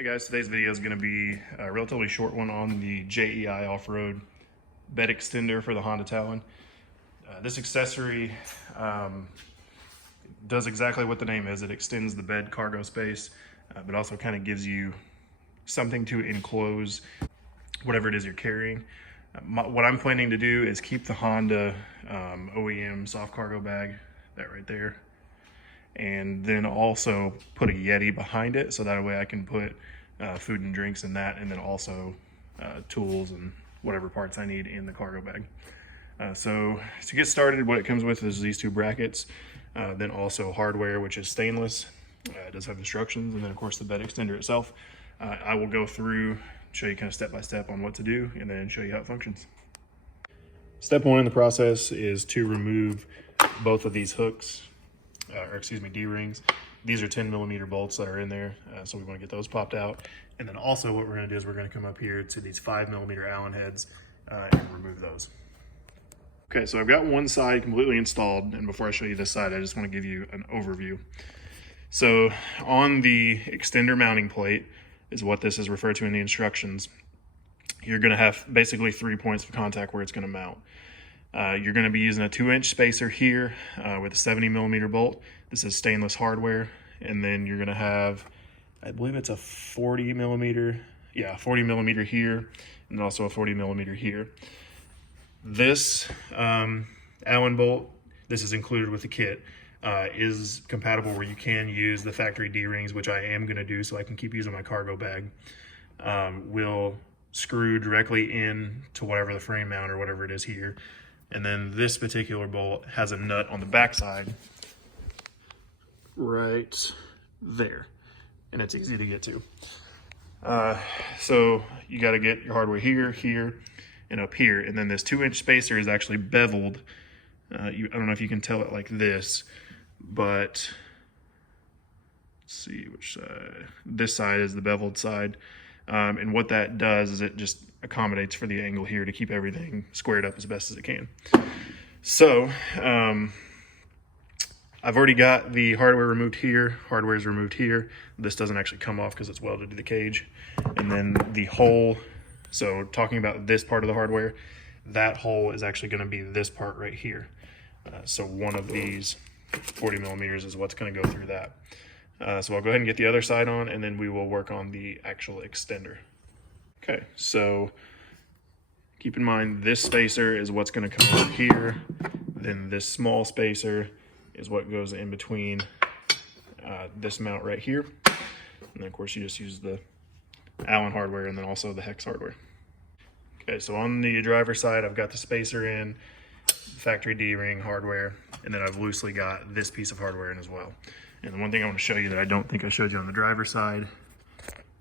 Hey guys, today's video is going to be a relatively short one on the JEI Offroad bed extender for the Honda Talon. This accessory does exactly what the name is. It extends the bed cargo space, but also kind of gives you something to enclose whatever it is you're carrying. What I'm planning to do is keep the Honda OEM soft cargo bag, that right there, and then also put a Yeti behind it, so that way I can put food and drinks in that, and then also tools and whatever parts I need in the cargo bag. So to get started, what it comes with is these two brackets, then also hardware, which is stainless. It does have instructions, and then of course the bed extender itself. I will go through, show you kind of step by step on what to do, and then show you how it functions. Step one in the process is to remove both of these hooks, or excuse me, D-rings. These are 10mm bolts that are in there, so we want to get those popped out. And then also what we're going to do is we're going to come up here to these 5mm Allen heads and remove those. Okay, so I've got one side completely installed, and before I show you this side, I just want to give you an overview. So on the extender mounting plate is what this is referred to in the instructions. You're going to have basically 3 points of contact where it's going to mount. You're going to be using a 2-inch spacer here with a 70mm bolt. This is stainless hardware. And then you're going to have, I believe it's a 40mm, yeah, 40mm here, and also a 40mm here. This Allen bolt, this is included with the kit, is compatible where you can use the factory D-rings, which I am going to do so I can keep using my cargo bag. Will screw directly in to whatever the frame mount or whatever it is here. And then this particular bolt has a nut on the back side right there, and it's easy to get to. So you got to get your hardware here, here, and up here. And then this 2-inch spacer is actually beveled. I don't know if you can tell it like this, but let's see which side. This side is the beveled side. And what that does is it just accommodates for the angle here to keep everything squared up as best as it can. So I've already got the hardware removed here. Hardware is removed here. This doesn't actually come off because it's welded to the cage. And then the hole, so talking about this part of the hardware, that hole is actually going to be this part right here. So one of these 40mm is what's going to go through that. So I'll go ahead and get the other side on, and then we will work on the actual extender. Okay, so keep in mind this spacer is what's going to come over here. Then this small spacer is what goes in between this mount right here. And then of course you just use the Allen hardware and then also the hex hardware. Okay, so on the driver's side, I've got the spacer in, factory D-ring hardware, and then I've loosely got this piece of hardware in as well. And the one thing I want to show you that I don't think I showed you on the driver's side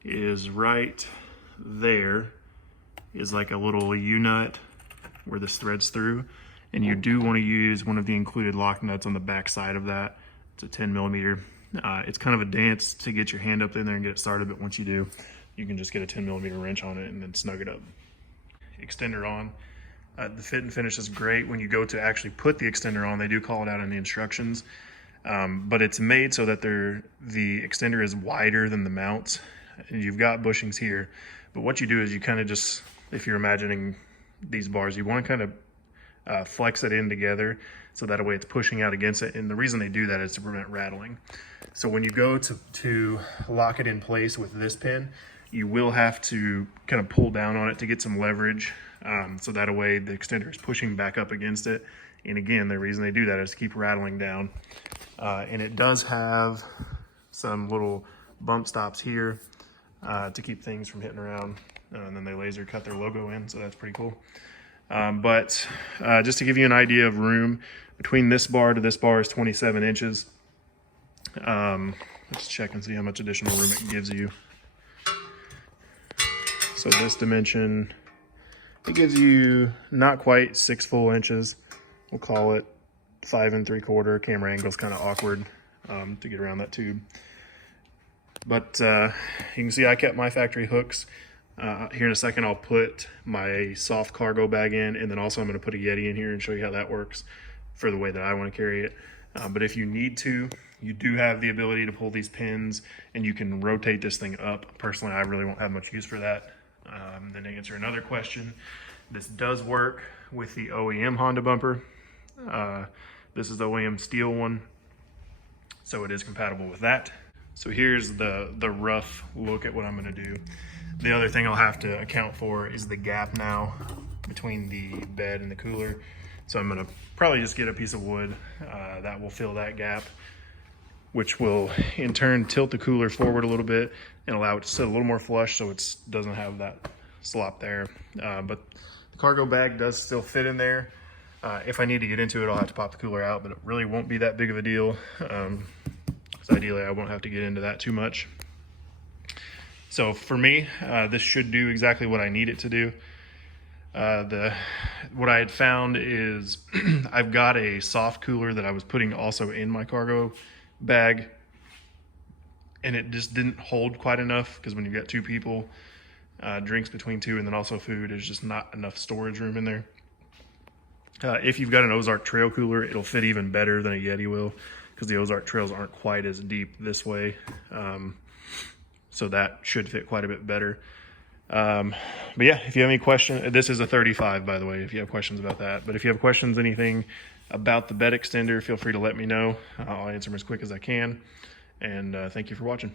is right there is like a little U-nut where this threads through. And you do want to use one of the included lock nuts on the back side of that. It's a 10mm. It's kind of a dance to get your hand up in there and get it started, but once you do, you can just get a 10mm wrench on it and then snug it up. Extender on. The fit and finish is great. When you go to actually put the extender on, they do call it out in the instructions. But it's made so that the extender is wider than the mounts, and you've got bushings here. But what you do is you kind of just, if you're imagining these bars, you want to kind of flex it in together so that way it's pushing out against it. And the reason they do that is to prevent rattling. So when you go to lock it in place with this pin, you will have to kind of pull down on it to get some leverage, so that way the extender is pushing back up against it. And again, the reason they do that is to keep rattling down. And it does have some little bump stops here to keep things from hitting around. And then they laser cut their logo in, so that's pretty cool. But just to give you an idea of room, between this bar to this bar is 27 inches. Let's check and see how much additional room it gives you. So this dimension, it gives you not quite 6 full inches. We'll call it 5 3/4. Camera angle's kind of awkward to get around that tube. But you can see I kept my factory hooks. Here in a second, I'll put my soft cargo bag in, and then also I'm going to put a Yeti in here and show you how that works for the way that I want to carry it. But if you need to, You do have the ability to pull these pins and you can rotate this thing up. Personally, I really won't have much use for that. Then to answer another question, this does work with the OEM Honda bumper. This is the OEM steel one, so it is compatible with that. So here's the rough look at what I'm gonna do. The other thing I'll have to account for is the gap now between the bed and the cooler. So I'm gonna probably just get a piece of wood that will fill that gap, which will in turn tilt the cooler forward a little bit and allow it to sit a little more flush so it doesn't have that slop there. But the cargo bag does still fit in there. If I need to get into it, I'll have to pop the cooler out, but it really won't be that big of a deal. So ideally I won't have to get into that too much. So for me, this should do exactly what I need it to do. What I had found is I've got a soft cooler that I was putting also in my cargo bag, and it just didn't hold quite enough, because when you've got two people, drinks between two and then also food, there's just not enough storage room in there. If you've got an Ozark Trail cooler, it'll fit even better than a Yeti will, because the Ozark Trails aren't quite as deep this way. So that should fit quite a bit better. But yeah, if you have any questions, this is a 35, by the way, if you have questions about that. But if you have questions, anything about the bed extender, feel free to let me know. I'll answer them as quick as I can. And thank you for watching.